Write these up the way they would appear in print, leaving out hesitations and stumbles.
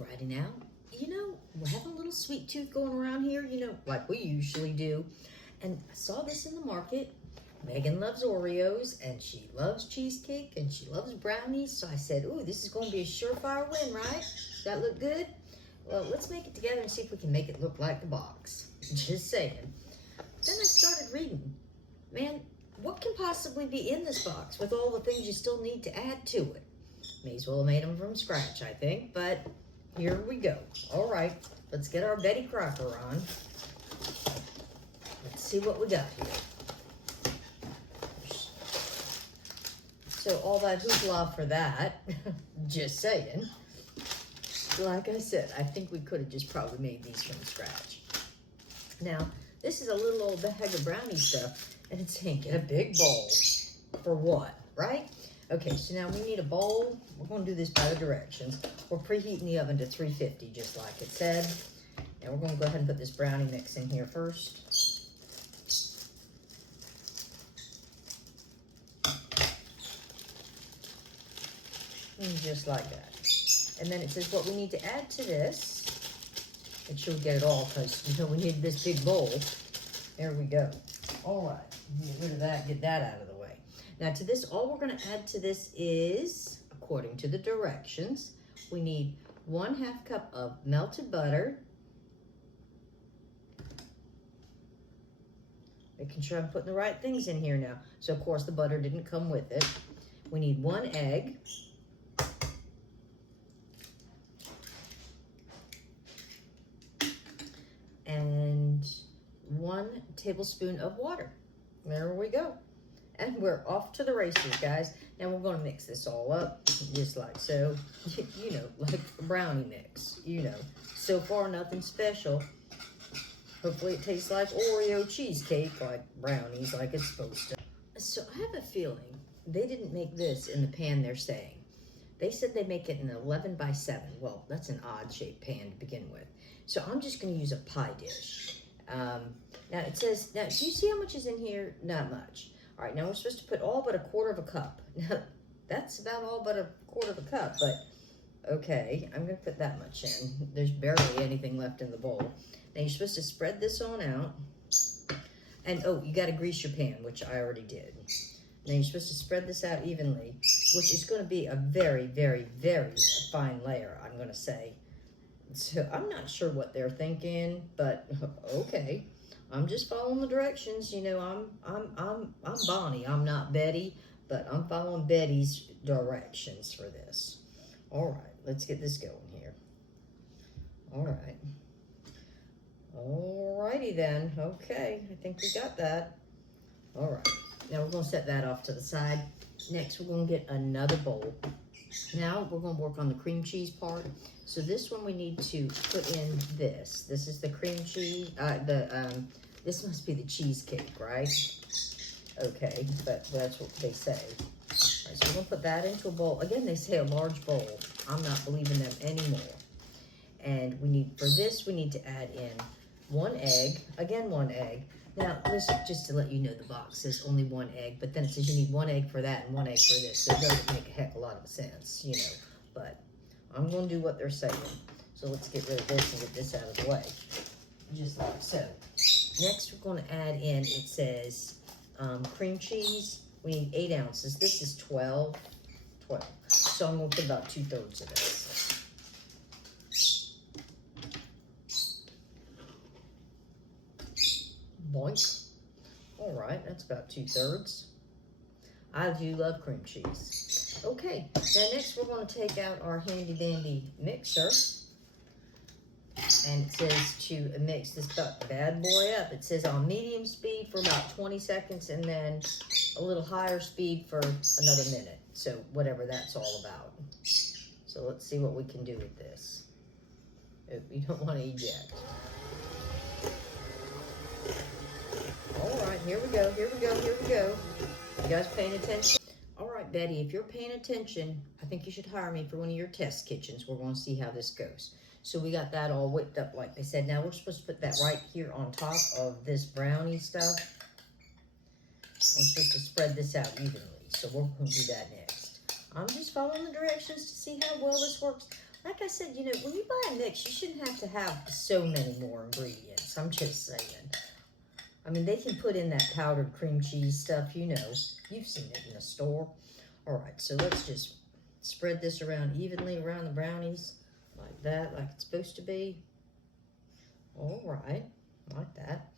Alrighty now, we're having a little sweet tooth going around here, like we usually do. And I saw this in the market. Megan loves Oreos, and she loves cheesecake, and she loves brownies. So I said, ooh, this is going to be a surefire win, right? Does that look good? Well, let's make it together and see if we can make it look like the box. Just saying. Then I started reading. Man, what can possibly be in this box with all the things you still need to add to it? May as well have made them from scratch, I think, but here we go. All right, let's get our Betty Crocker on. Let's see what we got here. So all that hoopla for that, just saying. Like I said, I think we could have just probably made these from scratch. Now, this is a little old bag of brownie stuff, and it's saying get a big bowl. For what, right? Okay, so now we need a bowl. We're going to do this by the directions. We're preheating the oven to 350, just like it said. And we're going to go ahead and put this brownie mix in here first. And just like that. And then it says what we need to add to this. Make sure we get it all, because we need this big bowl. There we go. All right, get rid of that, get that out of the way. Now to this, all we're going to add to this is, according to the directions, we need 1/2 cup of melted butter. Making sure I'm putting the right things in here now. So of course the butter didn't come with it. We need 1 egg. And 1 tablespoon of water. There we go. And we're off to the races, guys. Now we're going to mix this all up, just like so. Like a brownie mix, So far, nothing special. Hopefully it tastes like Oreo cheesecake, like brownies, like it's supposed to. So I have a feeling they didn't make this in the pan they're saying. They said they make it in an 11 by 7. Well, that's an odd shaped pan to begin with. So I'm just going to use a pie dish. Now it says, now do you see how much is in here? Not much. All right, now we're supposed to put all but 1/4 cup. Now that's about all but 1/4 cup, but okay, I'm going to put that much in. There's barely anything left in the bowl. Now you're supposed to spread this on out. And oh, you got to grease your pan, which I already did. Now you're supposed to spread this out evenly, which is going to be a very, very, very fine layer, I'm going to say. So I'm not sure what they're thinking, but okay. I'm just following the directions. I'm Bonnie. I'm not Betty, but I'm following Betty's directions for this. All right, let's get this going here. All right. All righty then. Okay, I think we got that. All right. Now we're going to set that off to the side. Next, we're going to get another bowl. Now we're going to work on the cream cheese part. So this one we need to put in this. This is the cream cheese. This must be the cheesecake, right? Okay, but that's what they say. All right, so we're going to put that into a bowl. Again, they say a large bowl. I'm not believing them anymore. And for this, we need to add in 1 egg. Again, 1 egg. Now, this just to let you know, the box says only 1 egg, but then it says you need 1 egg for that and 1 egg for this. So it doesn't make a heck of a lot of sense, But I'm going to do what they're saying. So let's get rid of this and get this out of the way. Just like so. Next, we're going to add in, it says cream cheese. We need 8 ounces. This is 12. So I'm going to put about 2/3 of this. Boink. All right, that's about 2/3. I do love cream cheese. Okay, now next we're going to take out our handy dandy mixer. And it says to mix this bad boy up. It says on medium speed for about 20 seconds and then a little higher speed for another minute. So whatever that's all about. So let's see what we can do with this. Oh, you don't want to eject. All right, here we go, here we go, here we go. You guys paying attention? All right, Betty, if you're paying attention, I think you should hire me for one of your test kitchens. We're going to see how this goes. So we got that all whipped up like they said. Now we're supposed to put that right here on top of this brownie stuff. I'm supposed to spread this out evenly. So we're going to do that next. I'm just following the directions to see how well this works. Like I said, you know, when you buy a mix, you shouldn't have to have so many more ingredients. I'm just saying. I mean, they can put in that powdered cream cheese stuff, you know. You've seen it in the store. All right, so let's just spread this around evenly around the brownies. Like that, like it's supposed to be. All right, like that.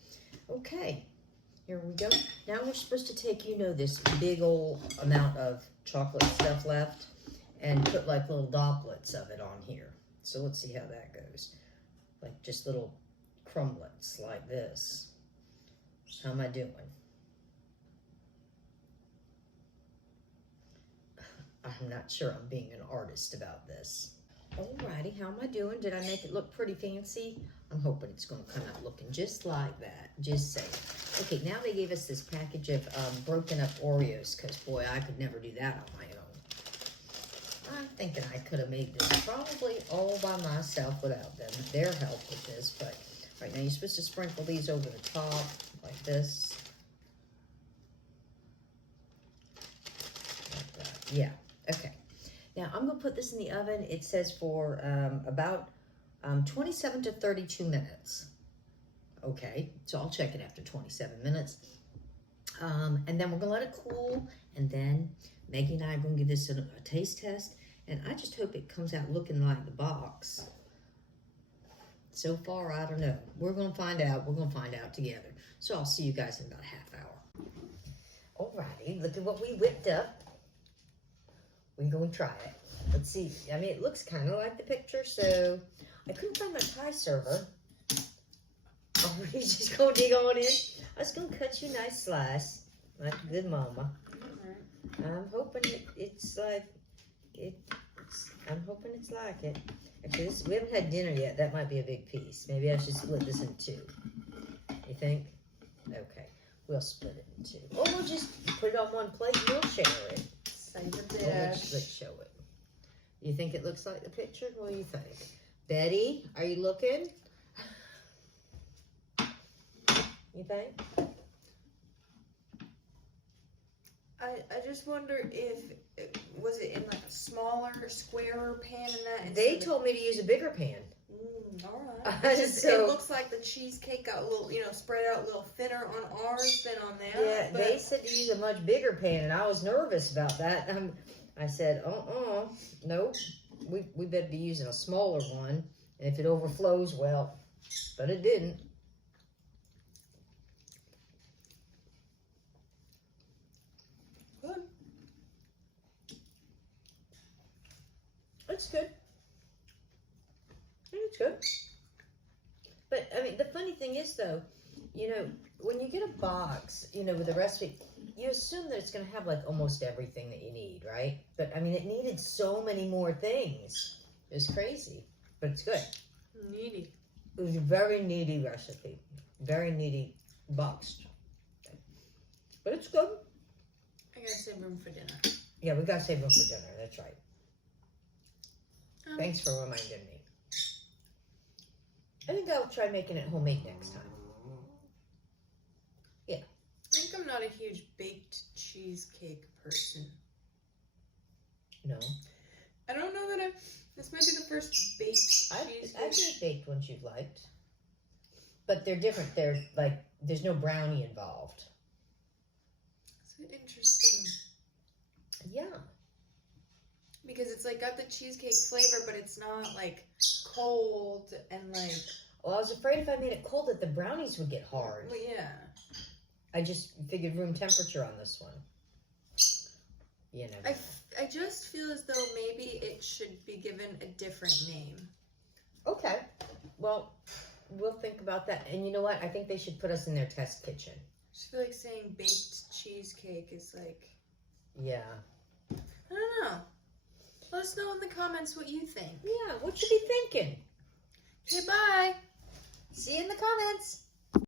Okay, here we go. Now we're supposed to take, you know, this big old amount of chocolate stuff left and put like little droplets of it on here. So let's see how that goes. Like just little crumblets like this. How am I doing? I'm not sure I'm being an artist about this. Alrighty, how am I doing? Did I make it look pretty fancy? I'm hoping it's going to come out looking just like that. Just saying. Okay, now they gave us this package of broken up Oreos because, boy, I could never do that on my own. I'm thinking I could have made this probably all by myself without their help with this. But right now you're supposed to sprinkle these over the top like this. Like that. Yeah, okay. Now, I'm going to put this in the oven. It says for about 27 to 32 minutes. Okay, so I'll check it after 27 minutes. And then we're going to let it cool. And then Maggie and I are going to give this a taste test. And I just hope it comes out looking like the box. So far, I don't know. We're going to find out. We're going to find out together. So I'll see you guys in about a half hour. Alrighty, look at what we whipped up. We're going to try it. Let's see. I mean, it looks kind of like the picture, so I couldn't find my pie server. Oh, you just going to dig on in? I was going to cut you a nice slice, like a good mama. I'm hoping it's like it. I'm hoping it's like it. Actually, we haven't had dinner yet. That might be a big piece. Maybe I should split this in two. You think? Okay, we'll split it in two. Or we'll just put it on one plate and we'll share it. Let's show it. You think it looks like the picture? What do you think? Betty, are you looking? You think? I just wonder if, was it in like a smaller, squarer pan in that? They told me to use a bigger pan. All right. So, it looks like the cheesecake got a little, spread out a little thinner on ours than on theirs. yeah, they said to use a much bigger pan, and I was nervous about that. I said, nope. We better be using a smaller one, and if it overflows, well, but it didn't. Good. It's good. It's good. But, I mean, the funny thing is, though, when you get a box, with a recipe, you assume that it's going to have, like, almost everything that you need, right? But, I mean, it needed so many more things. It was crazy. But it's good. Needy. It was a very needy recipe. Very needy box. But it's good. I gotta save room for dinner. Yeah, we got to save room for dinner. That's right. Thanks for reminding me. I think I'll try making it homemade next time. Yeah. I think I'm not a huge baked cheesecake person. No. I don't know that this might be the first baked cheesecake. I've made baked ones you've liked. But they're different. They're like, there's no brownie involved. It's interesting. Yeah. Because it's like got the cheesecake flavor, but it's not like cold and like. Well, I was afraid if I made it cold that the brownies would get hard. Well, yeah. I just figured room temperature on this one. You know. I just feel as though maybe it should be given a different name. Okay. Well, we'll think about that. And you know what? I think they should put us in their test kitchen. I just feel like saying baked cheesecake is like. Yeah. I don't know. Let us know in the comments what you think. Yeah, what you be thinking? Okay, bye. See you in the comments.